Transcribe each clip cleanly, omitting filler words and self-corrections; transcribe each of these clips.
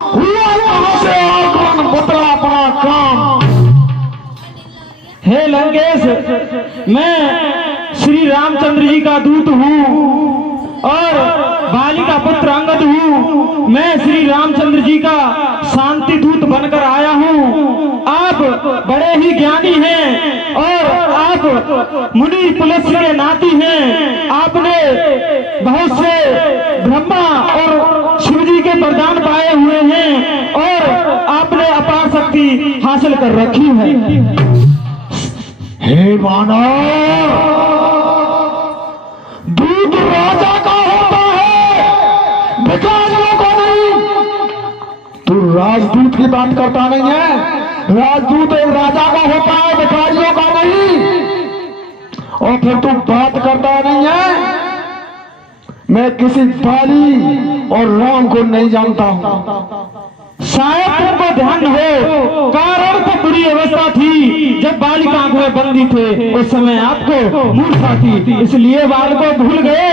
हुआ कहां से आगमन, बतला अपना काम। हे लंकेश, मैं श्री रामचंद्र जी का दूत हूँ और बाली का पुत्र अंगद हूँ। मैं श्री रामचंद्र जी का शांति दूत बनकर आया हूँ। आप बड़े ही ज्ञानी हैं और आप मुनि पुलिस के नाती हैं। आपने बहुत से ब्रह्मा और शिव जी के वरदान पाए हुए हैं और आपने अपार शक्ति हासिल कर रखी है। हे मानव, दूध राजा का होता है, भिखारियों का नहीं। तू राजदूत की बात करता नहीं है। राजदूत एक राजा का होता है, भिखारियों का नहीं। और फिर तू बात करता नहीं है। मैं किसी बाली और राम को नहीं जानता हूं। शायद तुमको ध्यान हो, कारण तो बुरी अवस्था थी जब बालिका आंखों बंदी थे, उस समय आपको मूर्छा थी, इसलिए बाल को भूल गए।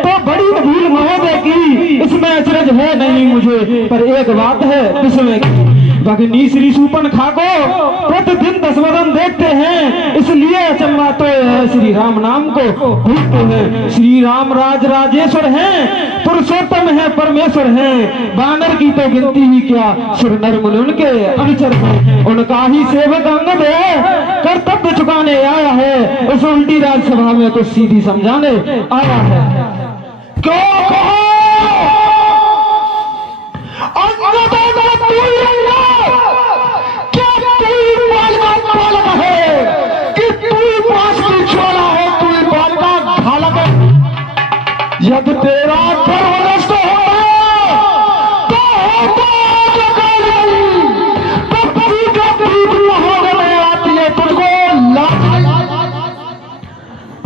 तो बड़ी भूल महोदय की इसमें अचरज है नहीं मुझे, पर एक बात है इसमें भगनी श्री सूपन खा को प्रतिदिन 10 वदन देखते हैं, इसलिए अचंबा तो है श्री राम नाम को भूलते हैं। श्री राम राज राजेश्वर हैं, पुरुषोत्तम है, परमेश्वर हैं। बानर की तो गिनती ही क्या, सुर नर मुनि उनके अनुचर हैं। उनका ही सेवक अंगद है, कर्तव्य चुकाने आया है। उस उल्टी राजसभा में तो सीधी समझाने आया है। क्यों कहो अंगद जब तेरा गर्व नष्ट होता तो होता जो गाली, तो पति का प्रीत होने में आती है तुझको लाज।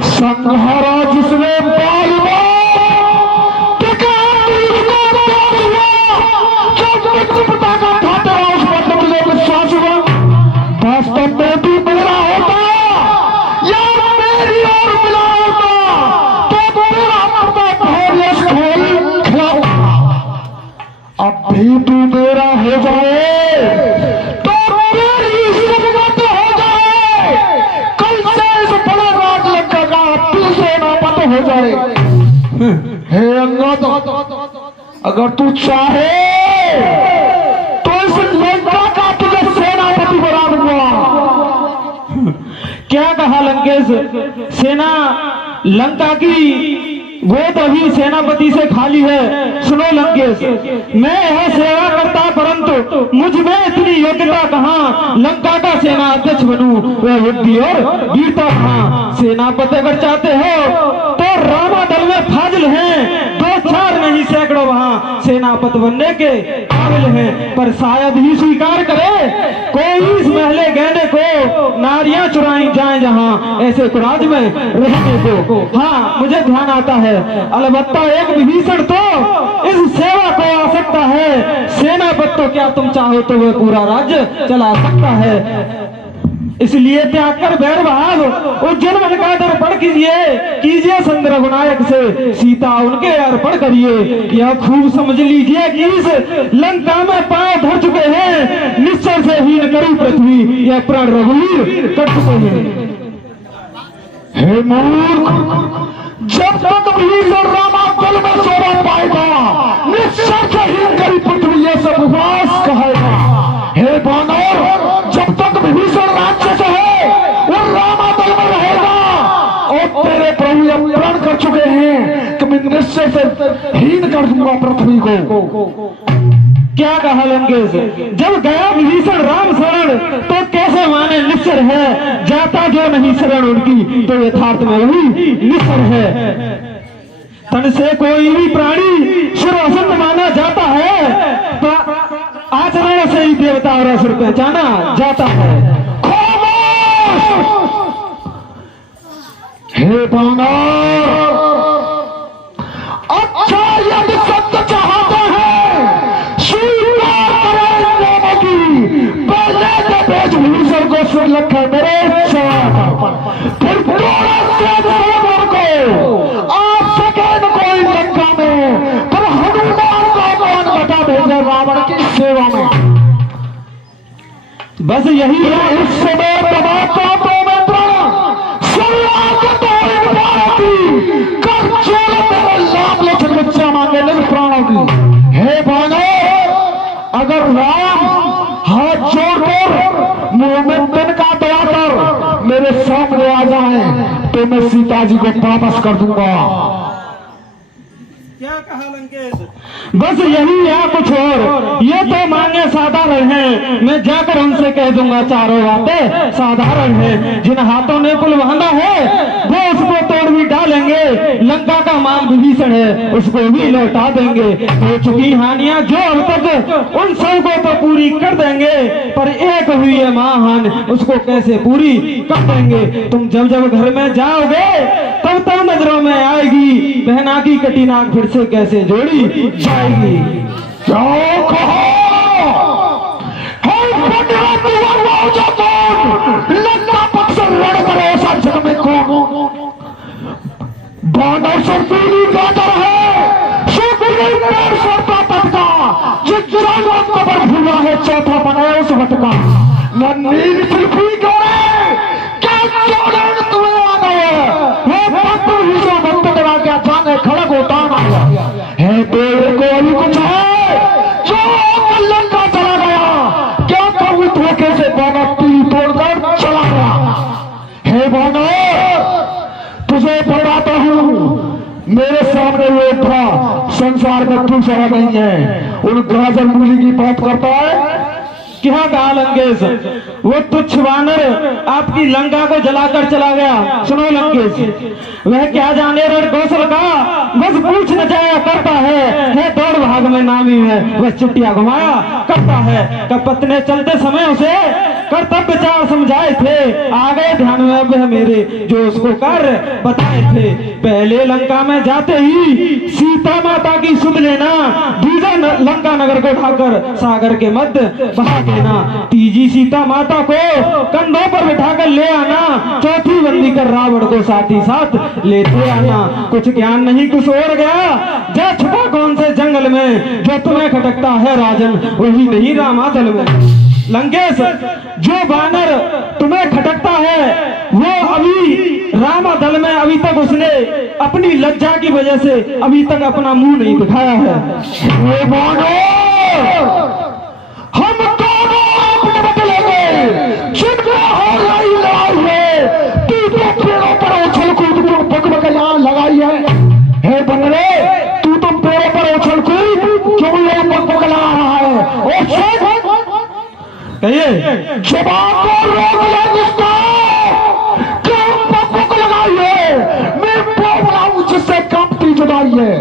संहारा जिसने बाल पिता का खाते रहा उस पर मुझे विश्वास हुआ। वास्तव में भी मेरा होता या मेरी और मिला होता अब भी तू मेरा हो जाए तो मेरी सुगत हो जाए। कल से इस बड़े राज लंका का तू सेनापति हो जाए। हे अंगद, अगर तू चाहे तो इस लंका का तुझे सेनापति बना दूंगा। क्या कहा लंकेश? सेना लंका की गोद अभी सेनापति से खाली है। सुनो लंकेश, मैं यह सेवा करता परंतु मुझ में इतनी योग्यता कहाँ लंका का सेना अध्यक्ष बनूं, वह बुद्धि और वीरता कहाँ। सेनापति अगर चाहते हो तो रामा दल में फाजिल हैं, 2-4 नहीं सैकड़ों वहाँ सेनापति बनने के काबिल हैं। पर शायद ही स्वीकार करे कोई इस महले गहने को, नारियां चुराई जाए जहाँ ऐसे कुराज में रहने को। हाँ, मुझे ध्यान आता है, अलबत्ता एक विभीषण तो इस सेवा को आ सकता है। सेनापति तो क्या तुम चाहो तो वह पूरा राज्य चला सकता है। इसलिए त्याग कर बैर भाव उज्जैन मन का दर्पण कीजिए संत रघुनायक से सीता उनके अर्पण करिए। यह खूब समझ लीजिए कि इस लंका में पांव धर चुके हैं, निश्चय से हीन करी पृथ्वी, यह प्राण रघुवीर कर चुके हैं। हे मूर्ख, जब तक भीषण रामाचल में शोभा पाएगा निश्चय से हीन करी पृथ्वी ये सब उपवास कहेगा। हे बानर, जब तक भीषण राक्षस है वो रामाचल में रहेगा और तेरे प्रभु ये प्रण कर चुके हैं कि मैं निश्चय से हीन कर दूंगा पृथ्वी को। क्या कहा लंकेश? जब गया विभीषण राम शरण तो कैसे माने निश्चर है, जाता जो नहीं शरण उनकी तो यथार्थ में वही निश्चर है। तन से कोई भी प्राणी सुर असुर माना जाता है तो आचरण से ही देवता और असुर पहचाना जाता है। हे बानर, अच्छा यदि सत्य चाहते हैं स्वीकार करें की पहले तो भेषभूषण को सुन रखे मेरे फिर को आप सके कोई लंका में पर हनुमान को कौन बता भेजा रावण की सेवा में। बस यही है। इस समय प्रभाता तो मित्र कर चोर मेरे लाभ लक्षण बच्चा मांगे नहीं प्राणों की। हे भानो, अगर राम हाथ जोड़कर मुंह में तिनका दया कर मेरे सामने आ जाए तो मैं सीता जी को वापस कर दूंगा। क्या कहा लंकेश? बस यही है, कुछ और ये तो मांगे साधारण है। मैं जाकर उनसे कह दूंगा चारों बातें साधारण है। जिन हाथों ने पुल बांधा है वो उसको तोड़ भी डालेंगे। लंका का माल विभीषण है उसको भी लौटा देंगे। हो चुकी हानियां जो अब तक उन सबको तो पूरी कर देंगे, पर एक हुई है महान, उसको कैसे पूरी कर देंगे। तुम जब जब घर में जाओगे तब तब नजरों में आएगी बहना की कटी नाक फिर से कैसे जोड़ी जाएगी। क्यों कहो लंका पक्ष लड़ पड़े ऐसा जग में कौन? बानर से पीली गाजर है सोता पटका जिस कबर भूला है चौथा बनाया उस भटका न नील शिल्पी करे क्या जोड़े तुम्हें आ गए वो पत्थर ही से भक्त करा क्या जाने खड़क होता ना है। पेड़ को अभी कुछ है जो लंका चला गया क्या कहूँ धोखे से बानर पीली तोड़कर चला गया। हे बानर तुझे बताता हूँ मेरे सामने वो था संसार में तू सारा नहीं है। उन गाजर मूली की बात करता है। क्या कहा लंकेश? वो तुच्छ वानर आपकी लंका को जलाकर चला गया। सुनो लंकेश, वह क्या जाने रण कौशल का बस पूछ न जाया करता है दौड़ भाग में नामी है वह चुटिया घुमाया करता है। कपत ने चलते समय उसे कर्तव्य चार समझाए थे, आ गए ध्यान में अब मेरे जो उसको कार्य बताए थे। पहले लंका में जाते ही सीता माता की सुध लेना, दूजा लंका नगर को ढाकर सागर के मध्य बहा देना, तीजी सीता माता को कंधों पर बिठाकर ले आना, चौथी बंदी कर रावण को साथ ही साथ लेते आना। कुछ ज्ञान नहीं कुछ और गया जा छुपा कौन से जंगल में जो तुम्हें खटकता है राजन वही नहीं रामाचल में। लंकेश, जो बानर तुम्हें खटकता है वो अभी रामादल में अभी तक उसने अपनी लज्जा की वजह से अभी तक अपना मुंह नहीं दिखाया है। हे बानर, हम दोनों अपने बदलेंगे जिनको हो रही लड़ाई है तू तो पेड़ों पर उछल कूद को बकबक यहाँ लगाई है। हे बंगले, तू तो पेड़ों पर उछल कूद क्यों ये बकबक लगा रहा है? और कहिए जवान को रोक ले गुस्सा क्यों बकबक लगाई है? मैं वो बनाऊं जिससे कांपती जुदाई है।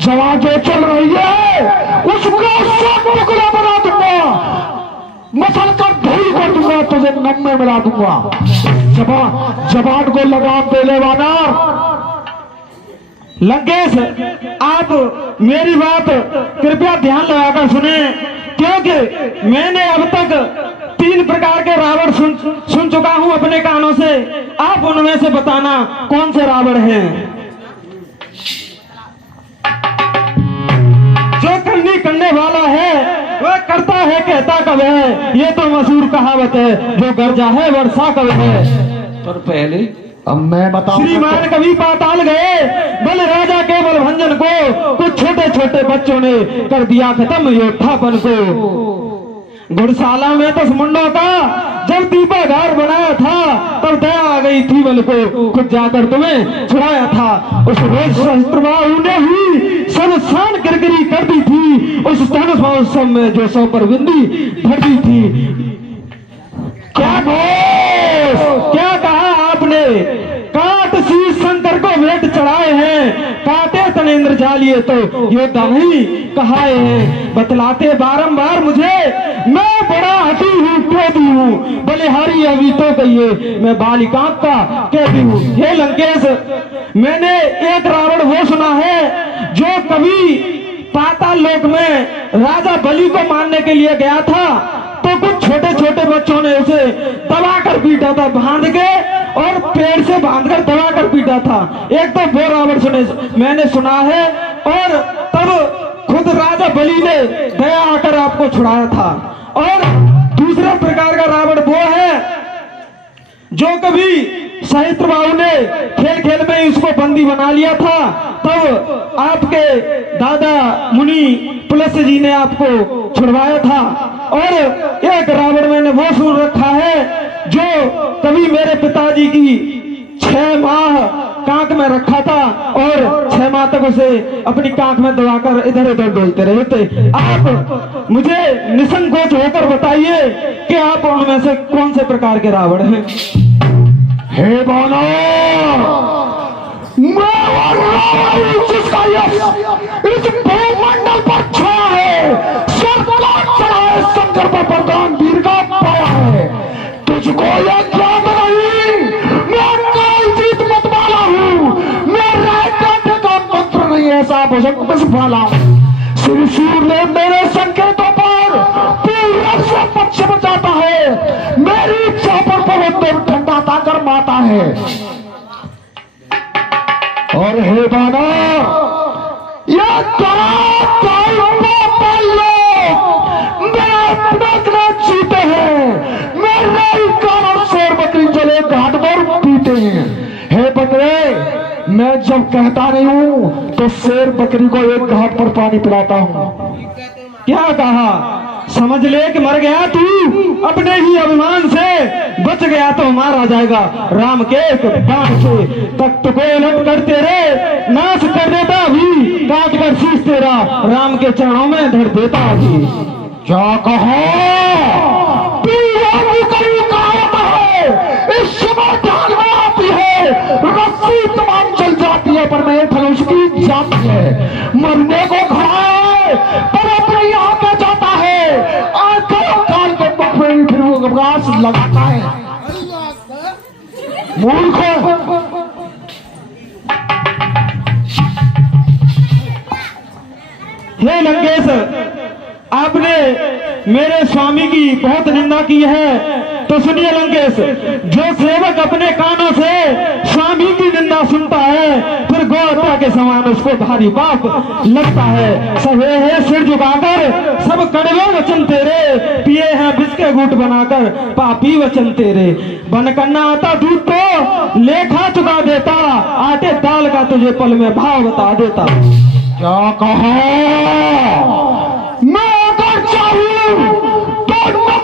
जवान जो चल रही है उसको सब टुकड़ा बना दूंगा, मसल कर धूल कर दूंगा, तुझे नम में मिला दूंगा। जवान को लगाम दे ले वानर। लंकेश, आप मेरी बात कृपया ध्यान लगाकर सुने, क्योंकि मैंने अब तक 3 प्रकार के रावण सुन चुका हूं अपने कानों से। आप उनमें से बताना कौन से रावण हैं। जो करनी करने वाला है वह करता है कहता कब है, ये तो मशहूर कहावत है। जो गरजा है वर्षा कब है। पर पहले अब मैं बताऊं, श्रीमान कभी पाताल गए बल राजा के बल भंजन को, कुछ छोटे छोटे बच्चों ने कर दिया खत्म योद्धापन को। घुड़शाला में 10 मुंडों का जब दीपागार बनाया था तब दया आ गई थी बल को, खुद जाकर तुम्हें छुड़ाया था। उस रोज सहस्त्रबाहु ने ही सब शान गिरगिरी कर दी थी, उस धन महोत्सव में जो 100 पर बिंदी भर दी थी। क्या कहा आपने? काट शीश शंकर को भेंट चढ़ाए हैं, काटे तनेन्द्र जालिए तो योद्धा नहीं कहाए हैं। बतलाते बारंबार मुझे मैं बड़ा हटी हूँ क्रोधी हूँ, बलिहारी अभी तो कहिए मैं बालिका का कहती हूँ। हे लंकेश, मैंने एक रावण वो सुना है जो कभी पाताल लोक में राजा बलि को मारने के लिए गया था तो कुछ छोटे छोटे बच्चों ने उसे दबाकर पीटा था, बांध के और पेड़ से बांधकर दबाकर पीटा था। एक तो वो रावण मैंने सुना है। और तब खुद राजा बलि ने दया आकर आपको छुड़ाया था। और दूसरे प्रकार का रावण वो है जो कभी सहस्त्रबाहु ने खेल खेल में ही उसको बंदी बना लिया था, तब आपके दादा मुनि पुलस्त्य जी ने आपको छुड़वाया था। और एक रावण मैंने वो सुन रखा है जो कभी मेरे पिताजी की 6 माह कांख में रखा था और 6 माह तक उसे अपनी कांख में दबाकर इधर उधर डोलते रहे थे। आप मुझे निसंकोच होकर बताइए कि आप उनमें से कौन से प्रकार के रावण हैं? हे बाला, मैं वो रावण हूं जिसका यश इस भूमंडल पर छाया है, सर्वनाश चढ़ा है, शंकर पर वरदान वीर का पाया है। तुझको यह ज्ञान नहीं, मैं कालजीत मतवाला हूं, मैं रायकांड का मंत्र नहीं ऐसा भुजंग में संभाला हूं। श्री सूर्य ने मेरे संकेतों पर पूरब से पश्चिम जाता है, मेरी इच्छा पर पवन ठंडा ताकर माता है। और हे बाना, यह जीते हैं, मेरे कारण शेर बकरी जले घाट पर पीते हैं। हे बकरे, मैं जब कहता नहीं हूं तो शेर बकरी को एक घाट पर पानी पिलाता हूं। क्या कहा? समझ ले कि मर गया तू, अपने ही अभिमान से बच गया तो मारा जाएगा राम के एक बाण से। तख्त को उलट कर तेरे नाश कर देता भी, काट कर शीश तेरा राम के चरणों में धर देता भी। क्या कहा? इस समय ढाल में आती है, रस्सी तमाम चल जाती है, पर मैं धनुष की जाती है। मरने को खड़ा है पर अपनी आंखें जाता है, आंखों काल के मुख में फिर वो घास लगाता है। मूर्ख हे लंकेश, आपने मेरे स्वामी की बहुत निंदा की है, तो सुनिए लंकेश, जो सेवक अपने कानों से स्वामी की निंदा सुनता है फिर गौ हत्या के समान उसको भारी पाप लगता है। सहे है सिर झुकाकर सब कड़वे वचन तेरे, पिए हैं विष के घूंट बनाकर पापी वचन तेरे। बन करना आता दूध तो लेखा चुका देता, आटे दाल का तुझे पल में भाव बता देता। क्या कहा? मैं अगर चाहूं तो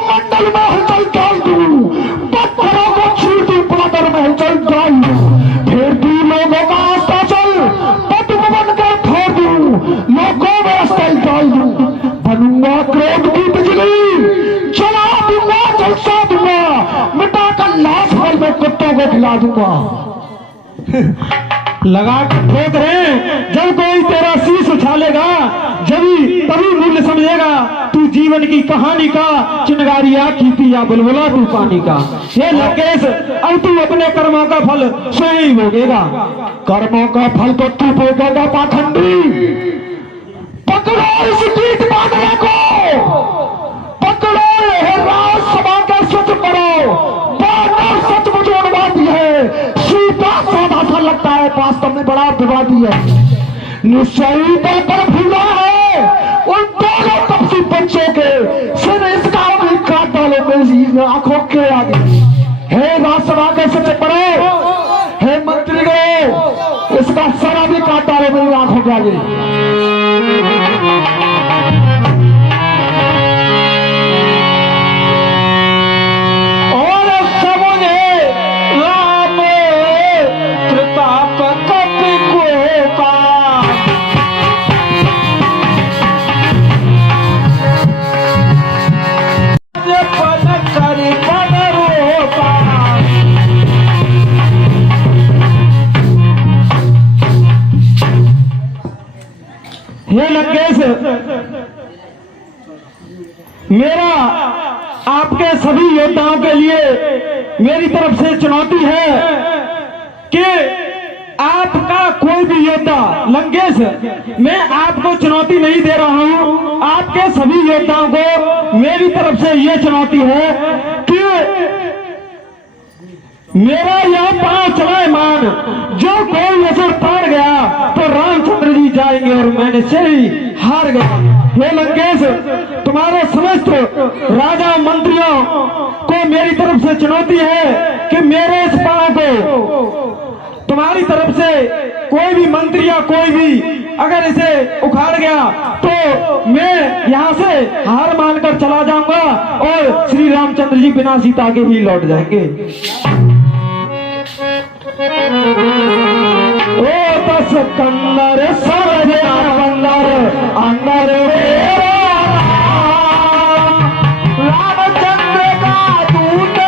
मंडल में हलचल डाल दूं, पत्थरों को छीट दूं, पत्थर में हलचल डाल दूं, फिर भी लोगों का आस्था चल पद्म बन कर फोड़ दूं, लोगों में अस्थल डाल दूं। बनूंगा क्रोध की बिजली, जला दूंगा, झलसा दूंगा, मिटाकर लाश भर में कुत्तों को खिला दूंगा। लगा ठोक रहे, जब कोई तेरा शीश उछालेगा तभी मूल्य समझेगा तू जीवन की कहानी का, चिंगारिया की पिया बुलबुला तू पानी का। ये लंकेश, अब तू अपने कर्मों का फल स्वयं ही भोगेगा। कर्मों का फल तो तू भोगेगा पाखंडी। पकड़ो इस कीट बांधने को, पकड़ो, राज सभा का सच पढ़ो, सच मुझे उड़वाती है, सीधा साधा सा लगता है, वास्तव में बड़ा विवादी है। निश्चयी बल पर भूला है उन दोनों तपसी बच्चों के सिर, इसका भी काट डालो मेरी आंखों के आगे। हे राजसभा के सच पढ़ो, हे मंत्री गो, इसका सरा भी काट डालो मेरी आंखों के आगे। हे लंकेश, मेरा आपके सभी योद्धाओं के लिए मेरी तरफ से चुनौती है कि आपका कोई भी योद्धा, लंकेश, मैं आपको चुनौती नहीं दे रहा हूं, आपके सभी योद्धाओं को मेरी तरफ से यह चुनौती है कि मेरा यह पांव चलाए मान, जो कोई असुर तार गया तो रामचंद्र जी जाएंगे और मैंने से ही हार गया। हे लंकेश, तुम्हारे समस्त राजा मंत्रियों को मेरी तरफ से चुनौती है कि मेरे इस पांव को तुम्हारी तरफ से कोई भी मंत्री या कोई भी अगर इसे उखाड़ गया तो मैं यहाँ से हार मानकर चला जाऊंगा और श्री रामचंद्र जी बिना सीता के ही लौट जाएंगे। ओ दस कंदर समझ अंदर अंदर रामचंद्र का दूत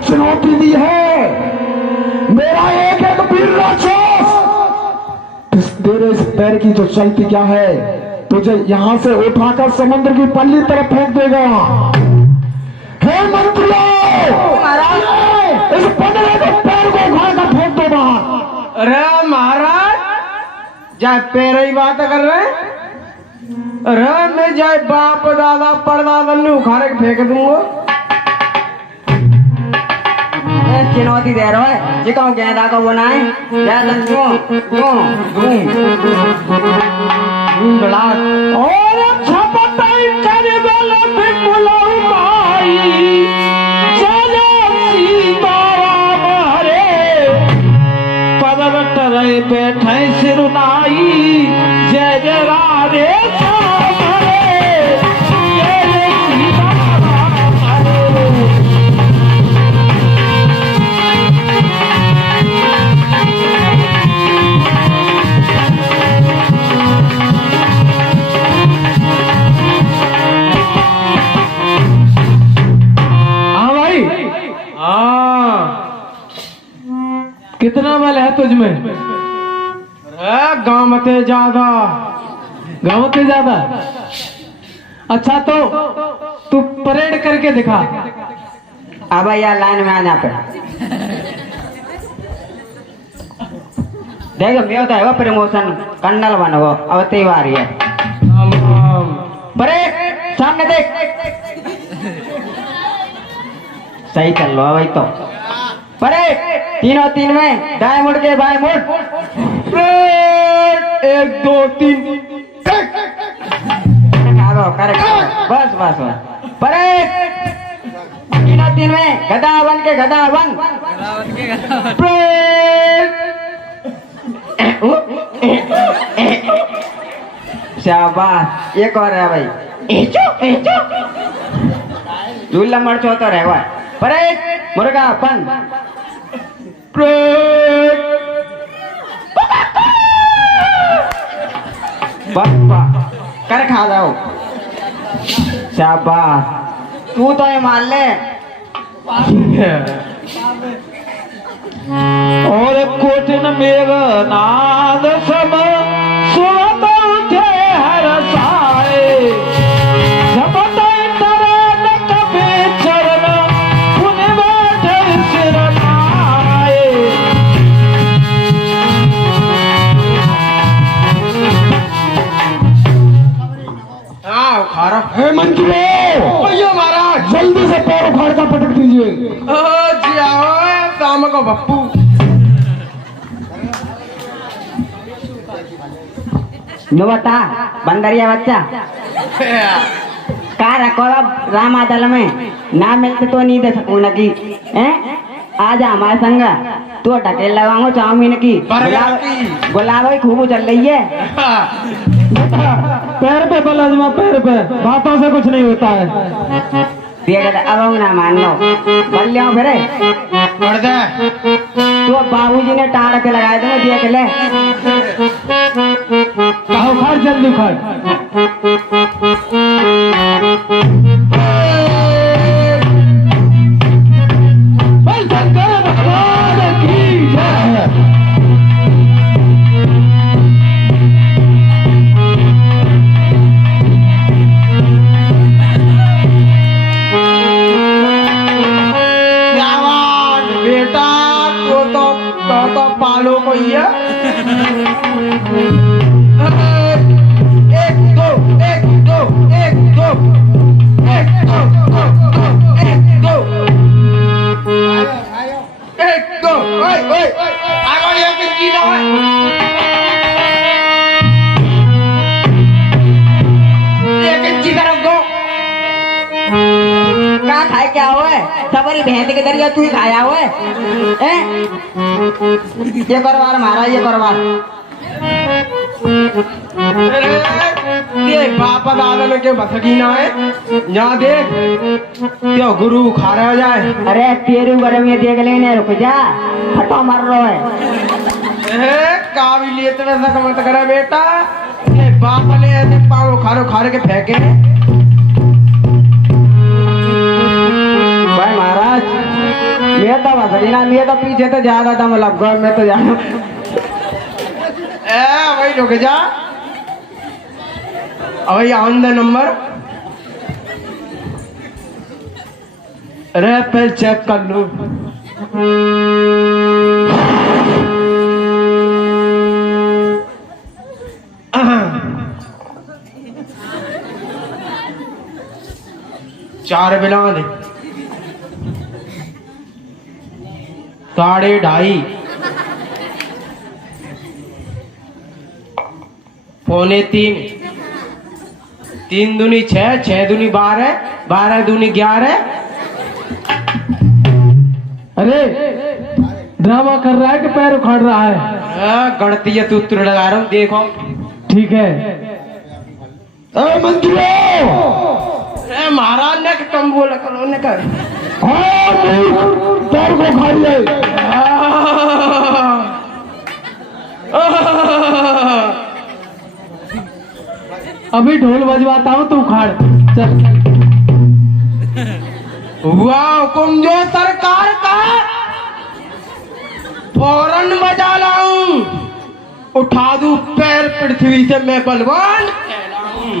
चुनौती दी है। मेरा एक एक वीर राक्षस तेरे इस पैर की जो चलती क्या है तुझे यहां से उठाकर समुद्र की पल्ली तरफ फेंक देगा। हे मंत्रियों, इस बंदरे के पैर को उखाड़कर फेंक दो बाहर। अरे महाराज, जाए पैर ही बात कर रहे हैं। अरे मैं जाए बाप दादा परदादा ने उखाड़ के फेंक दूंगा। चुनौती दे रहा है जी कहूँ गेंदा को बनाए और छपटाई करे वाला बिकुलाऊ भाई चलो सीताराम हरे पर्वत रहे बैठे सिरुनाई जय जय राधे श्याम हरे जय जय सीताराम हरे। कितना बल है तुझमें? गामते ज्यादा। गामते ज्यादा? अच्छा तो तू परेड करके दिखा। अब यार लाइन में आना पे देखो मैं होता है प्रमोशन कंडल बनो अब त्योहार है। परेड सामने देख सही चल रहा है भाई तो। परेड 3 और 3 में दाएं मुड़ के बाएं मुड़। परेड 1 2 3 करेक्ट बस बस बस। परेड 3 और 3 में गधा बन के गधा बन। परेड शाबाश। एक और है भाई। झूल लंबड़ चौथा रहे हुआ। परेड मुर्गा बन। परेड बप्पा कर खा जाओ। शाबाश तू तो ये मान ले। और कोटिन मेघ नाद सब सुरत उठे हर साए झपट तरन कपे चरण पुन बैठे सिर नाए। हाँ खारा हे मंत्रियों, भैया महाराज जल्दी से पैर उखाड़ कर पटक दीजिए। जी आओ शाम को बप्पू। नो बता बंदरिया बच्चा का रखो अब रामादल में ना मिलते तो नहीं दे सकूं न की। आजा हमारे संग तो ढकेल लगाऊंगा चाउमीन की। बर्गर की। गुलाब भी खूब चल रही है। पैर पे बल आजमा, पैर पे, बातों से कुछ नहीं होता है। देख ले, अब हम ना मान लो बल लिया फिर बढ़ दे तो बाबूजी ने टाड़ के लगाए थे ना। देख ले उखाड़ जल्दी उखाड़। बेटा तो पालो को ही है। 1 2 1 2 1 2 1 2 1 2 1 2 ओए ओए आगो ये किसी ना है। ये किसी तरफ गो का खाए क्या हुआ सबरी भेंट के दरिया तू ही खाया हुआ है। ये करवार मारा ये करवार। ये बापा दादा ने के बसगी ना है। यहाँ देख क्यों गुरु खा रहा जाए। अरे तेरू गरम ये देख लेने रुक जा फटो मर रहा है। काबिलियत में शक मत करे बेटा। ये बाप ने ऐसे पाँव खारो के फेंके। भाई महाराज मैं तो बसगी ना, मैं तो पीछे तो ज्यादा दम लग गया। मैं तो जाना वही रुक जा। अभी ऑन द नंबर। अरे पहले चेक कर लो। चार बिला दे 2.5 पौने 3 3 दूनी 6 6 दूनी 12 12 दूनी 11। अरे ड्रामा कर रहा है कि पैर उखाड़ रहा है? गणती है तू लगा रहा हूँ देखो। ठीक है। मंत्रियों, महाराज ने कम बोला करो ने कर। पैर को उखाड़िए। अभी ढोल बजवाता हूँ तू उखाड़ चल। हुआ हुकुम जो सरकार का फौरन बजा लाऊं। उठा दूं पैर पृथ्वी से मैं बलवान कहलाऊं।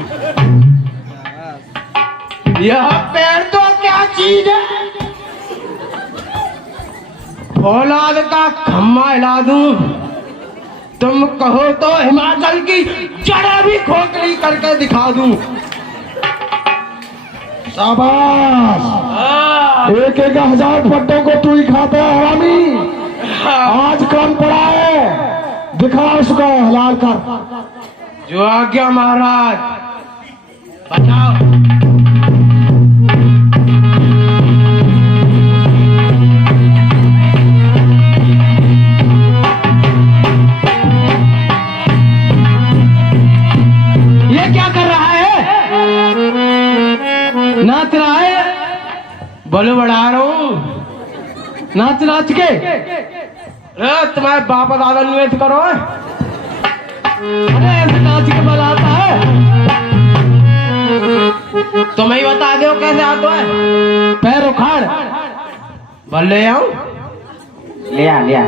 यह पैर तो क्या चीज है। फौलाद का खम्मा हिला दूं। तुम कहो तो हिमाचल की जड़ भी खोखली करके दिखा दूं। शाबाश। एक एक 1000 पट्टों को तू ही खाता है हरामी। आज कम पड़ा है, दिखा उसका हलाल कर। जो आज्ञा महाराज। बताओ। ये क्या कर रहा है? नाच रहा है? बोलो बढ़ा रहा हूँ। नाच नाच के तुम्हारे बाप दादा निवेश करो। अरे ऐसे नाच के बल आता है? तुम ही बता दो कैसे आता है। पैर उखाड़। भले आऊं। लिया लिया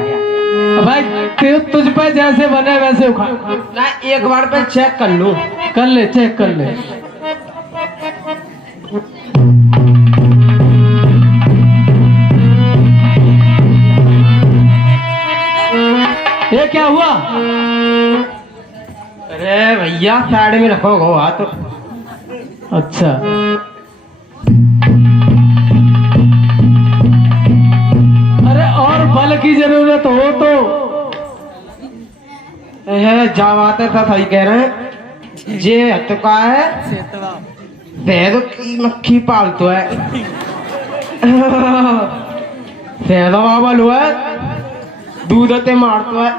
भाई तुझ पे जैसे बने वैसे उखाड़। ना एक बार पे चेक कर लूं। कर ले, चेक कर ले। ये क्या हुआ? अरे भैया साइड में रखो गो हाथ। अच्छा, अरे और बल की जरूरत हो तो जावाते था सही कह रहे हैं। जे हतका है भेद की मक्खी पालतू है। सेहदा बाबा लो है दूध ते मारतो है।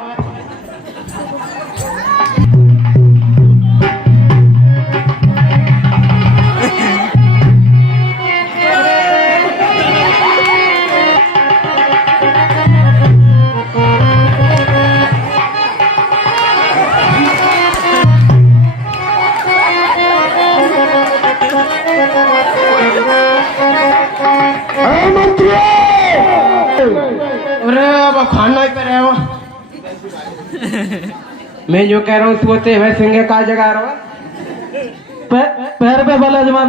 अरे अब खाना ही पे रहे हो। मैं जो कह रहा हूँ सोते हुए सिंह का जगा रहा पैर पे बल अजमा।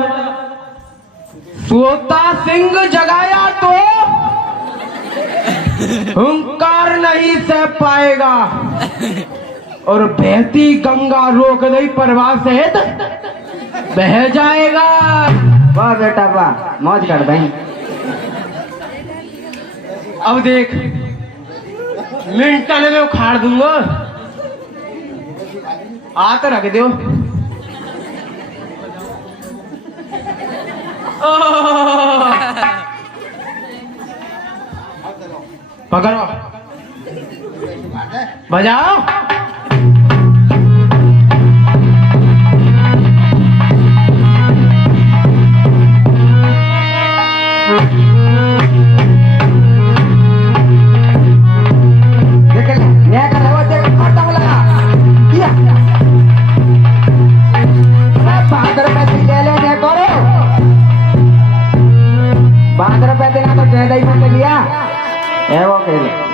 सोता सिंह जगाया तो हुंकार नहीं सह पाएगा और बहती गंगा रोक दई प्रवाह सहित बह जाएगा। वाह बेटा वाह, मौज कर भाई। अब देख मिनटन में उखाड़ दूंगा। हाथ रख दो। पकड़ो, बजाओ।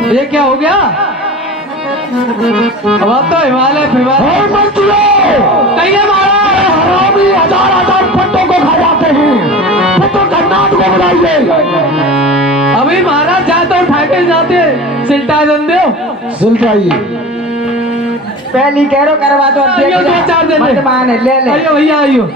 ये क्या हो गया? अब आप तो हिमालय कहीं हरामी 1000 पट्टों को खा जाते हैं। तो कर्नाट को बुलाइए। अभी महाराज जाते उठा के जाते सिलटा दे दो। सिलटाइए। पहली कह रो करवा दो। आइयो, 2-4 दिन मत माने, ले ले। आइयो भैया आइयो।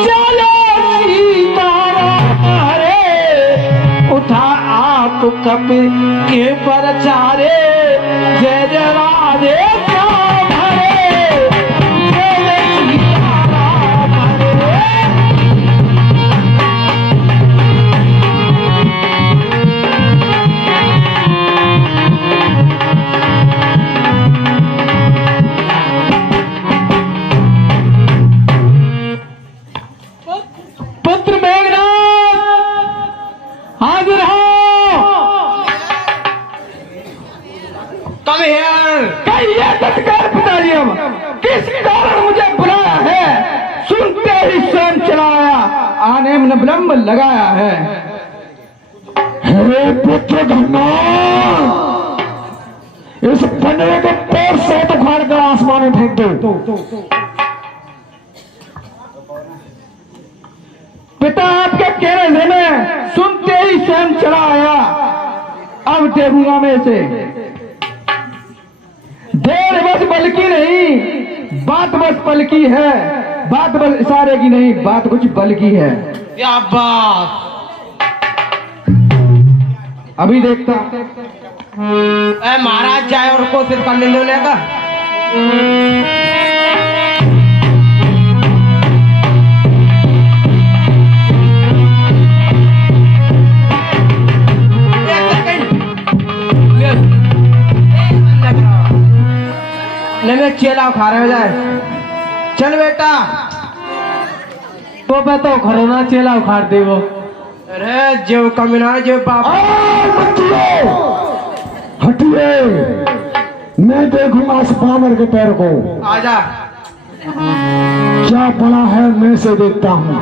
चलो सीताराम हमने विलंब लगाया है। हे पुत्र धन्ना, इस बने के पैर से उखाड़ कर आसमान में फेंक दो। पिता आपके कहने में सुनते ही स्वयं चला आया। अब देखूंगा मैं इसे। देर बस बल की नहीं, बात बस पल की है। बात बस इशारे की नहीं, बात कुछ बल की है। क्या बात। अभी देखता महाराज जाए और कोशिश कर लेने का। ले चेला खा रहे हो जाए। चल बेटा, तो मैं तो घरोना चेला उखाड़ दे वो। अरे जो कमीना जो बाप। हटिए, मैं देखूंगा इस बानर के पैर को। आजा। क्या बड़ा है मैं से देखता हूँ।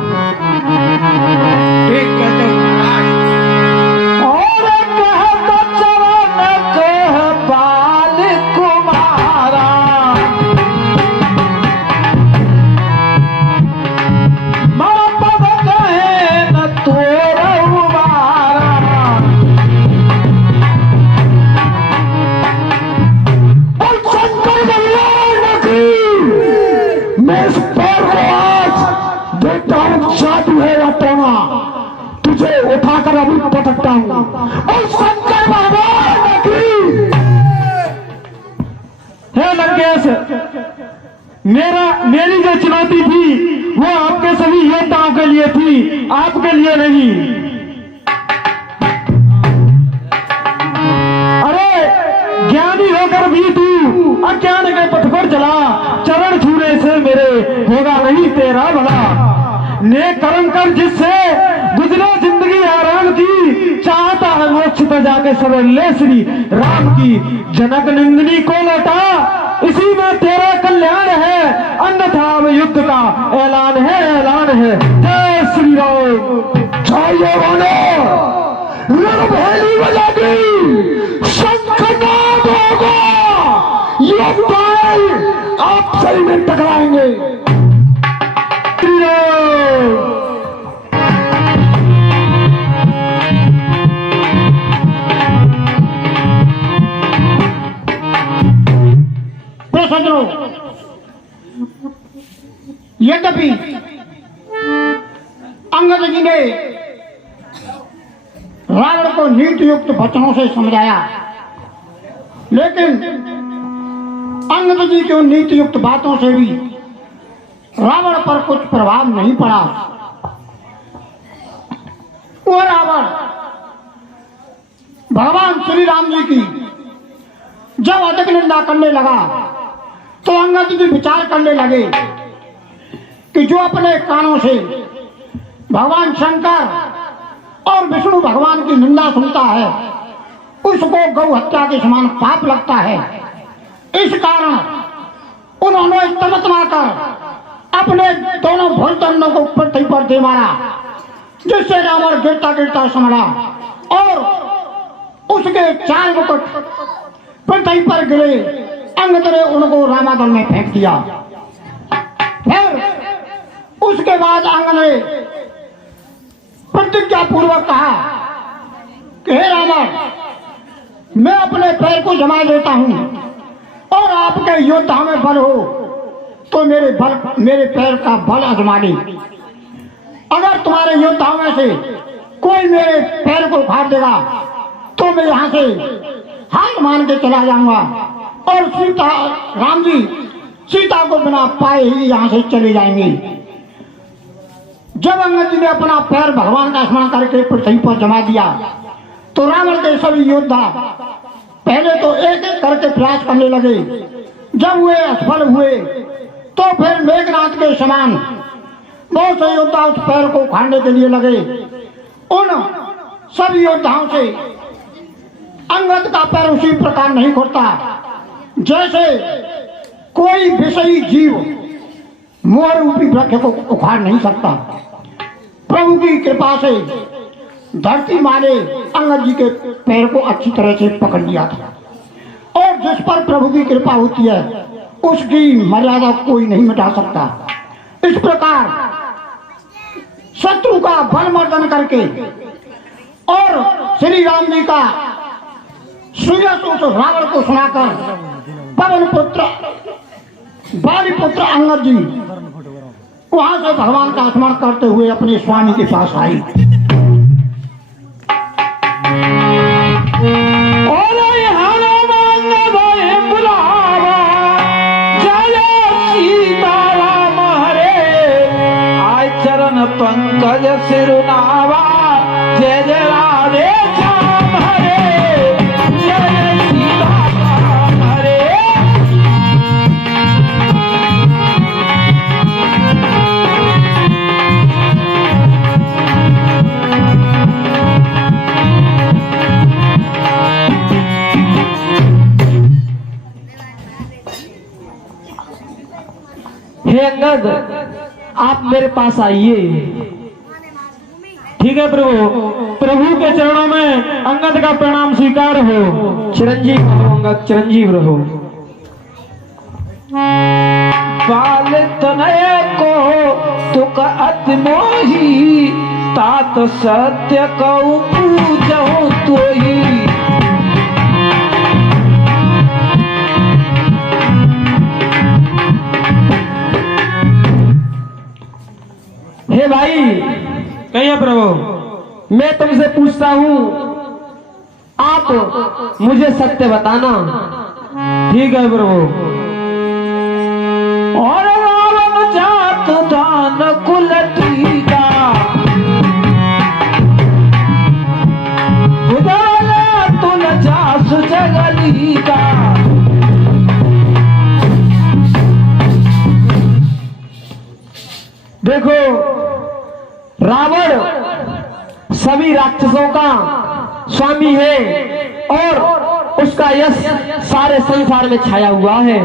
ठीक कहते हो महाराज। जादू है या टोना, तुझे उठाकर अभी पटकता हूँ। और शंकर भगवान की हे लंकेश, मेरी जो चुनौती थी वो आपके सभी योद्धाओं के लिए थी, आपके लिए नहीं। अरे ज्ञानी होकर भी तू अज्ञान के पथ पर चला। चरण छूने से मेरे होगा नहीं तेरा भला। नेक कर्म कर जिससे गुजरे जिंदगी आराम की। चाहता है मोक्ष पे जाके सवेर ले श्री राम की। जनक निंदनी को लौटा, इसी में तेरा कल्याण है। अन्यथा अब युद्ध का ऐलान है, ऐलान है। जय श्री राम। चाहिए रणभेरी बजागी, शंखनाद होगा। योद्धाएं आपसे ही में टकराएंगे। श्री राम। सज्जनों, यद्यपि अंगद जी ने रावण को नीति युक्त वचनों से समझाया, लेकिन अंगद जी की उन नीति युक्त बातों से भी रावण पर कुछ प्रभाव नहीं पड़ा। वो रावण भगवान श्री राम जी की जब अधिक निंदा करने लगा तो अंगद जी विचार करने लगे कि जो अपने कानों से भगवान शंकर और विष्णु भगवान की निंदा सुनता है उसको गौ हत्या के समान पाप लगता है। इस कारण उन्होंने तमतमा कर अपने दोनों भुजदंडों को पृथ्वी पर दे मारा, जिससे रावण गिरता गिरता संभला और उसके 4 मुकुट पृथ्वी पर गिरे। अंगद ने उनको रामादल में फेंक दिया। फिर उसके बाद अंगद ने प्रतिज्ञा पूर्वक कहा कि हे रावण, मैं अपने पैर को जमा देता हूं और आपके योद्धा में बल हो तो मेरे पैर का बल आजमा ले। अगर तुम्हारे योद्धाओं में से कोई मेरे पैर को उखाड़ देगा तो मैं यहां से हार मान के चला जाऊंगा और राम जी सीता को बिना पाए ही यहां से चले जाएंगे। जब अंगद जी ने अपना पैर भगवान का स्मरण करके पृथ्वी पर जमा दिया तो रावण के सभी योद्धा पहले तो एक एक करके प्रयास करने लगे। जब वे असफल हुए तो फिर मेघनाथ के समान बहुत से योद्धा उस पैर को उखाड़ने के लिए लगे। उन सभी योद्धाओं से अंगद का पैर उसी प्रकार नहीं खुलता जैसे कोई विषयी जीव मोह रूपी वृक्ष को उखाड़ नहीं सकता। प्रभु की कृपा से धरती माँ ने अंगद जी के पैर को अच्छी तरह से पकड़ लिया था। और जिस पर प्रभु की कृपा होती है उसकी मर्यादा कोई नहीं मिटा सकता। इस प्रकार शत्रु का बल मर्दन करके और श्री राम जी का सुयश उस रावण को सुनाकर पवन पुत्र बाली पुत्र अंगद जी वहां से भगवान का स्मरण करते हुए अपने स्वामी के पास आई। पंकज सिरुनावा जय जय राधे श्याम हरे जय सीताराम हरे। हे अंगद, आप मेरे पास आइए। ठीक है प्रभु, प्रभु के चरणों में अंगद का प्रणाम स्वीकार हो। चिरंजीव रहो अंगद, चिरंजीव रहो। बाल तनय को तुक अति मोही तात सत्य कऊ पूजहु तोही। हे भाई, कहिए प्रभु। मैं तुमसे पूछता हूँ, आप मुझे सत्य बताना। ठीक है प्रभु। और रावण जात दान कुल टीका उदाला तुल जास जगली का। देखो, रावण सभी राक्षसों का स्वामी है और उसका यश सारे संसार में छाया हुआ है।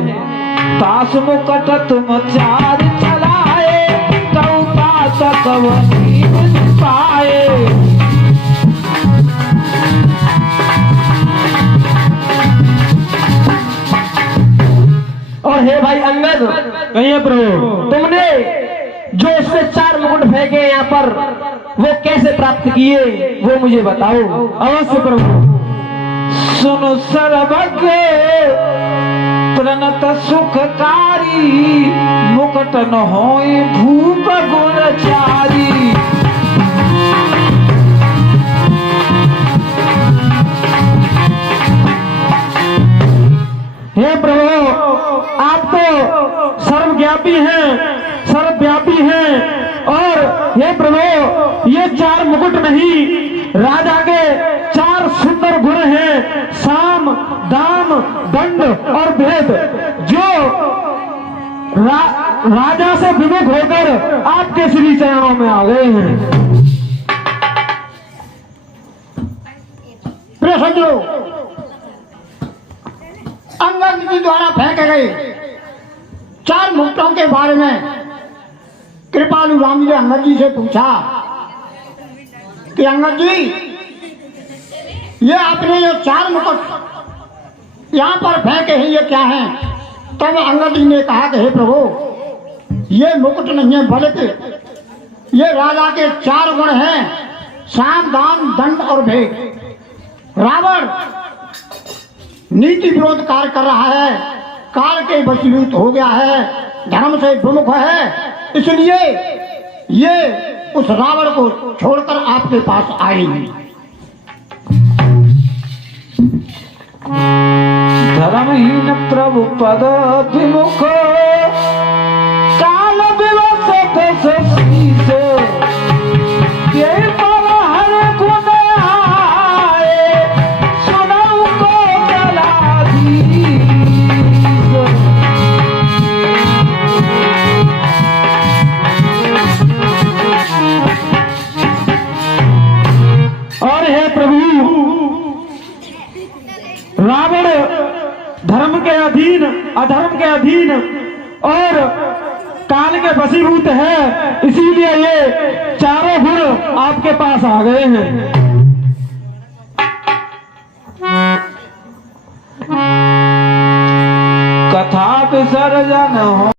तास मुकट तुम चार चलाए कौता सकवनी पाए। और हे भाई अंगद, कहिए प्रभु, तुमने जो उसने 4 मुकुट फेंके यहाँ पर वो कैसे प्राप्त किए वो मुझे बताओ। अवश्य प्रभु। सुनो सर्वज्ञ प्रणत सुखकारी मुकुट न होए भूप गुणचारी। हे प्रभु, आप तो सर्वव्यापी हैं, सर्वव्यापी हैं। और हे प्रभु, ये 4 मुकुट नहीं, राजा के 4 सुंदर गुण हैं, साम दाम दंड और भेद, जो राजा से विमुख होकर आपके श्री चरणों में आ गए हैं। प्रिय सज्जनों, अंगद जी द्वारा फेंके गए 4 मुकुटों के बारे में कृपालु राम जी ने अंगद जी से पूछा कि अंगद जी, ये आपने जो 4 मुकुट यहाँ पर फेंके हैं ये क्या हैं? तब अंगद जी ने कहा कि हे प्रभु, ये मुकुट नहीं है बल्कि ये राजा के 4 गुण हैं, साम दाम दंड और भेद। रावण नीति विरोध कार्य कर रहा है, काल के वशीभूत हो गया है, धर्म से विमुख है, इसलिए ये उस रावण को छोड़कर आपके पास आई। धर्महीन प्रभु पद विमुख काल विवश शीश ये पर हर गुण आए सुनऊ को जलाधीश। और हे प्रभु, रावण धर्म के अधीन, अधर्म के अधीन और काल के वशीभूत है, इसीलिए ये चारों गुण आपके पास आ गए हैं। कथा विसर्जन हो